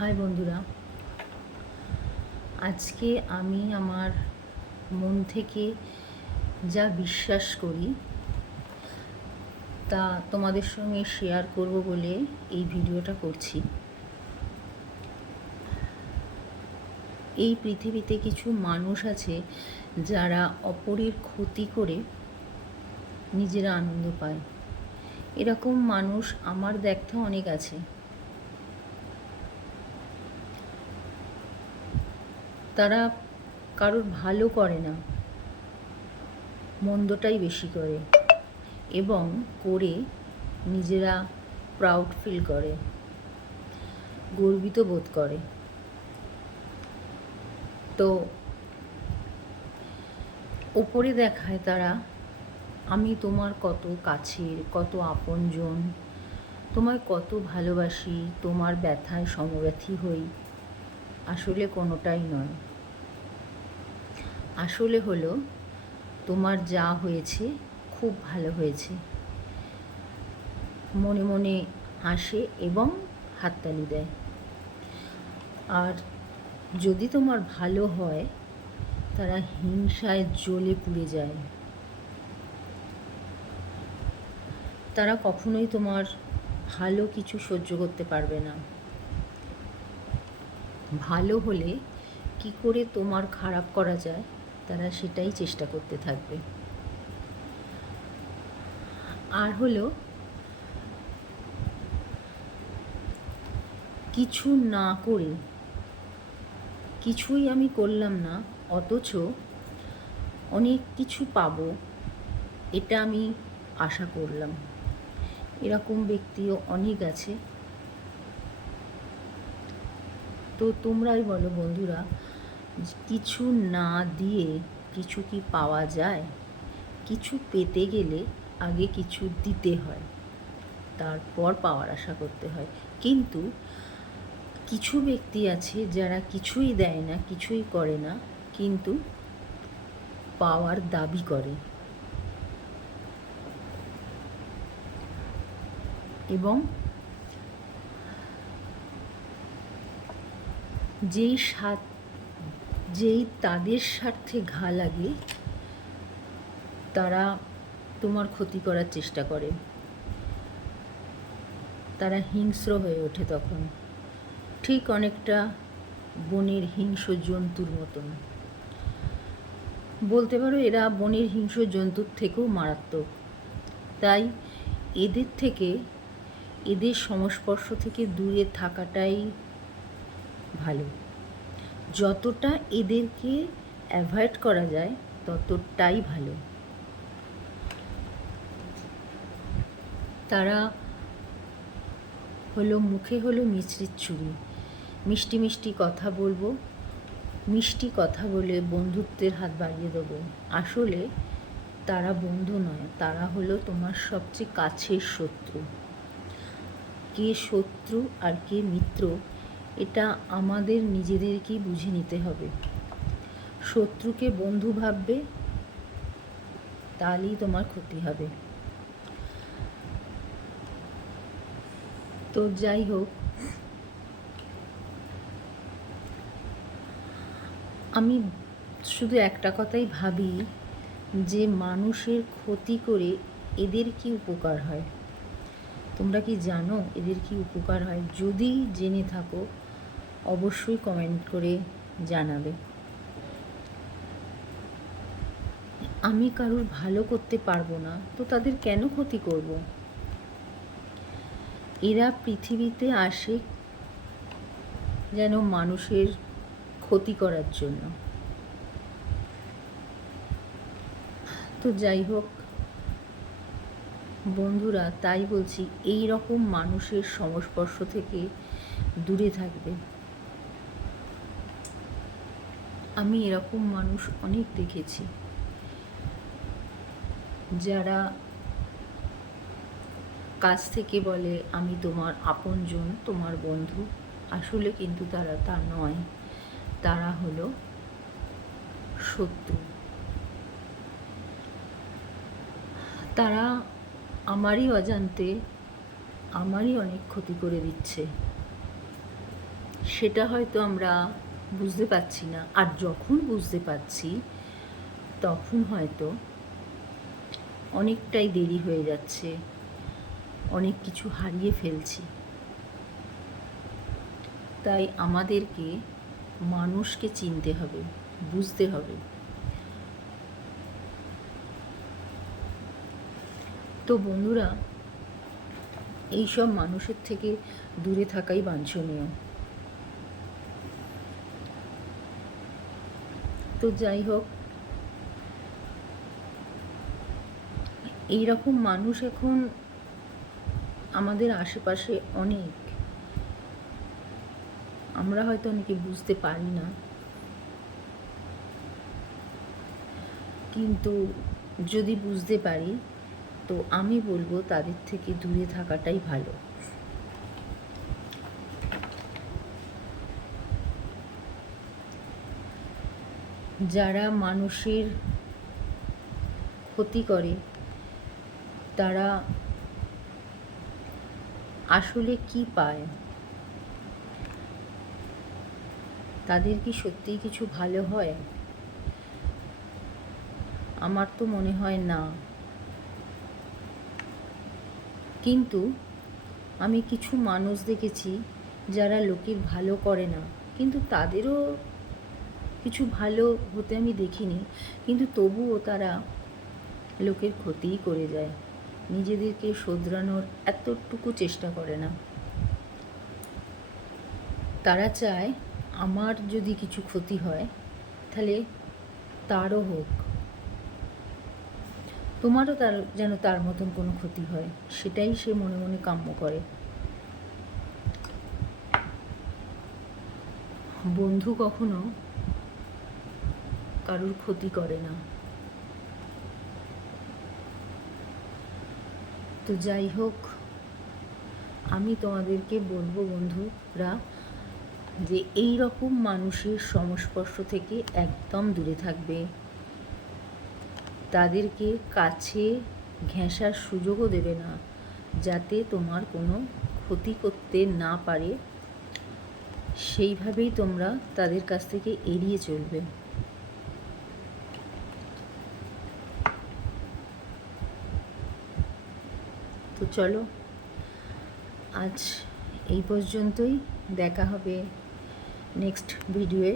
High বন্ধুরা, আজকে আমি আমার মন থেকে যা বিশ্বাস করি তা তোমাদের সঙ্গে শেয়ার করব বলে এই ভিডিওটা করছি। এই পৃথিবীতে কিছু মানুষ আছে যারা অপরের ক্ষতি করে নিজেরা আনন্দ পায়। এরকম মানুষ আমার দেখা অনেক আছে। তারা কারোর ভালো করে না, মন্দটাই বেশি করে এবং করে নিজেরা প্রাউড ফিল করে, গর্বিত বোধ করে। তো ওপরে দেখায় তারা আমি তোমার কত কাছের, কত আপনজন, তোমায় কত ভালোবাসি, তোমার ব্যথায় সমব্যথী হই। আসলে কোনোটাই নয়। আসলে হলো তোমার যা হয়েছে খুব ভালো হয়েছে, মনে মনে হাসে এবং হাততালি দেয়। আর যদি তোমার ভালো হয় তারা হিংসায় জ্বলে পুড়ে যায়। তারা কখনোই তোমার ভালো কিছু সহ্য করতে পারবে না। ভালো হলে কি করে তোমার খারাপ করা যায় তারা সেটাই চেষ্টা করতে থাকবে। আর হলো কিছু না করে, কিছুই আমি করলাম না অথচ অনেক কিছু পাবো এটা আমি আশা করলাম। এরকম ব্যক্তিও অনেক আছে। তো তোমরাই বলো বন্ধুরা, কিছু না দিয়ে কিছু কি পাওয়া যায়? কিছু পেতে গেলে আগে কিছু দিতে হয়, তারপর পাওয়ার আশা করতে হয়। কিন্তু কিছু ব্যক্তি আছে যারা কিছুই দেয় না, কিছুই করে না, কিন্তু পাওয়ার দাবি করে এবং যেই তাদের স্বার্থে ঘা লাগে তারা তোমার ক্ষতি করার চেষ্টা করে। তারা হিংস্র হয়ে ওঠে তখন, ঠিক অনেকটা বনের হিংস্র জন্তুর মতন। বলতে পারো এরা বনের হিংস্র জন্তুর থেকেও মারাত্মক। তাই এদের থেকে, এদের সংস্পর্শ থেকে দূরে থাকাটাই ভালো। যতটা এদেরকে অ্যাভয়েড করা যায় ততটাই ভালো। তারা হলো মুখে হলো মিছরির ছুরি। মিষ্টি মিষ্টি কথা বলবো, মিষ্টি কথা বলে বন্ধুত্বের হাত বাড়িয়ে দেবো। আসলে তারা বন্ধু নয়, তারা হলো তোমার সবচেয়ে কাছের শত্রু। কে শত্রু আর কে মিত্র এটা আমাদের নিজেদেরকেই বুঝে নিতে হবে। শত্রুকে বন্ধু ভাববে, তাহলেই তোমার ক্ষতি হবে। তো যাই হোক, আমি শুধু একটা কথাই ভাবি যে মানুষের ক্ষতি করে এদের কি উপকার হয়? তোমরা কি জানো এদের কি উপকার হয়? যদি জেনে থাকো অবশ্যই কমেন্ট করে জানাবে। আমি কারোর ভালো করতে পারবো না, তো তাদের কেন ক্ষতি করব? এরা পৃথিবীতে আসে যেন মানুষের ক্ষতি করার জন্য। তো যাই হোক বন্ধুরা, তাই বলছি এই রকম মানুষের সংস্পর্শ থেকে দূরে থাকবে। আমি এরকম মানুষ অনেক দেখেছি যারা কাছ থেকে বলে আমি তোমার আপনজন, তোমার বন্ধু। আসলে কিন্তু তারা তা নয়, তারা হলো শত্রু। তারা আমারই অজান্তে আমারই অনেক ক্ষতি করে দিচ্ছে। সেটা হয়তো আমরা বুঝতে পারছি না, আর যখন বুঝতে পারছি তখন হয়তো অনেকটাই দেরি হয়ে যাচ্ছে, অনেক কিছু হারিয়ে ফেলছি। তাই আমাদেরকে মানুষকে চিনতে হবে, বুঝতে হবে। তো বন্ধুরা, এইসব মানুষের থেকে দূরে থাকাই বাঞ্ছনীয়। তো যাই হোক, এইরকম মানুষ এখন আমাদের আশেপাশে অনেক। আমরা হয়তো অনেকে বুঝতে পারি না, কিন্তু যদি বুঝতে পারি তো আমি বলবো তাদের থেকে দূরে থাকাটাই ভালো। যারা মানুষের ক্ষতি করে তারা আসলে কি পায়? তাদের কি সত্যিই কিছু ভালো হয়? আমার তো মনে হয় না। কিন্তু আমি কিছু মানুষ দেখেছি যারা লোকের ভালো করে না, কিন্তু তাদেরও কিছু ভালো হতে আমি দেখিনি, কিন্তু তবুও তারা লোকের ক্ষতিই করে যায়, নিজেদেরকে শোধরানোর এতটুকু চেষ্টা করে না। তারা চায় আমার যদি কিছু ক্ষতি হয় তাহলে তারও হোক, তোমারও যেন তার মতন কোনো ক্ষতি হয়, সেটাই সে মনে মনে কাম্য করে। বন্ধু কখনো কারোর ক্ষতি করে না। তো যাই হোক, আমি তোমাদেরকে বলবো বন্ধুরা, যে এই রকম মানুষের সংস্পর্শ থেকে একদম দূরে থাকবে, তাদেরকে কাছে ঘেঁষার সুযোগও দেবে না, যাতে তোমার কোনো ক্ষতি করতে না পারে, সেইভাবেই তোমরা তাদের কাছ থেকে এড়িয়ে চলবে। তো চলো, আজ এই পর্যন্তই। দেখা হবে নেক্সট ভিডিওয়ে।